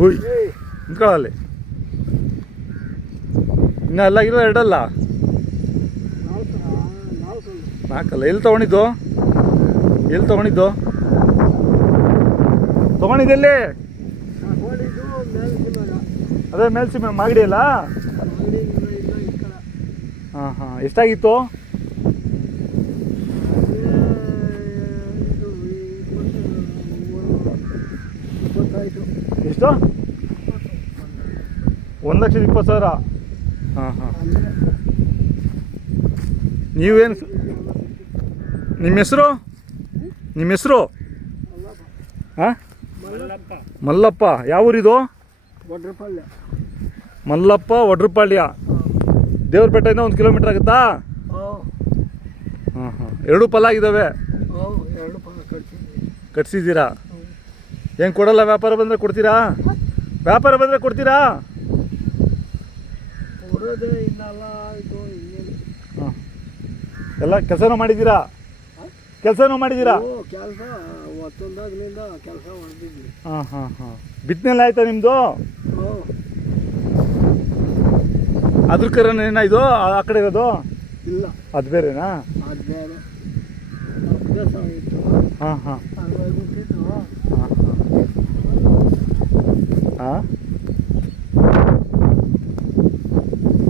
ಹುಯ್ ನಿಂತ್ಕೊಳ್ಳಲ್ಲಿ. ಇನ್ನು ಅಲ್ಲಾಗಿರೋ ಎರಡಲ್ಲ, ನಾಲ್ಕಲ್ಲ. ಎಲ್ಲಿ ತೊಗೊಂಡಿದ್ದು? ಎಲ್ಲಿ ತೊಗೊಂಡಿದ್ದು? ತೊಗೊಂಡಿದ್ದೆಲ್ಲಿ? ಅದೇ ಮೇಲ್ಸಿಮೆ ಮಾಗಡಿ ಅಲ್ಲ? ಹಾಂ ಹಾಂ. ಎಷ್ಟಾಗಿತ್ತು? ಎಷ್ಟು? 1,20,000. ಹಾಂ ಹಾಂ. ನೀವೇನು, ನಿಮ್ಮ ಹೆಸರು? ನಿಮ್ಮ ಹೆಸರು? ಹಾಂ, ಮಲ್ಲಪ್ಪ. ಯಾವ ಊರಿದು? ಒಡ್ರಪಾಳ್ಯ. ಮಲ್ಲಪ್ಪ ಒಡ್ರಪಾಳ್ಯ. ದೇವ್ರ ಬೆಟ್ಟದಿಂದ 1 ಕಿಲೋಮೀಟ್ರ್ ಆಗುತ್ತಾ? ಹಾಂ ಹಾಂ. 2 ಫಲ ಆಗಿದ್ದಾವೆ. ಕಟ್ಸಿದ್ದೀರಾ? ಏನು ಕೊಡಲ್ಲ? ವ್ಯಾಪಾರ ಬಂದರೆ ಕೊಡ್ತೀರಾ? ವ್ಯಾಪಾರ ಬಂದರೆ ಕೊಡ್ತೀರಾ? ಹಾಂ. ಎಲ್ಲ ಕೆಲಸನೂ ಮಾಡಿದ್ದೀರಾ? ಕೆಲಸನೂ ಮಾಡಿದ್ದೀರಾ? ಹಾಂ ಹಾಂ ಹಾಂ. ಬಿತ್ತನೆಲ್ಲ ಆಯ್ತಾ ನಿಮ್ಮದು? ಅದ್ರ ಕರನೇನಾ ಇದು? ಆ ಕಡೆ ಇರೋದು? ಇಲ್ಲ, ಅದು ಬೇರೆನಾ? ಅದು ಬೇರೆ. ಹಾಂ ಹಾಂ.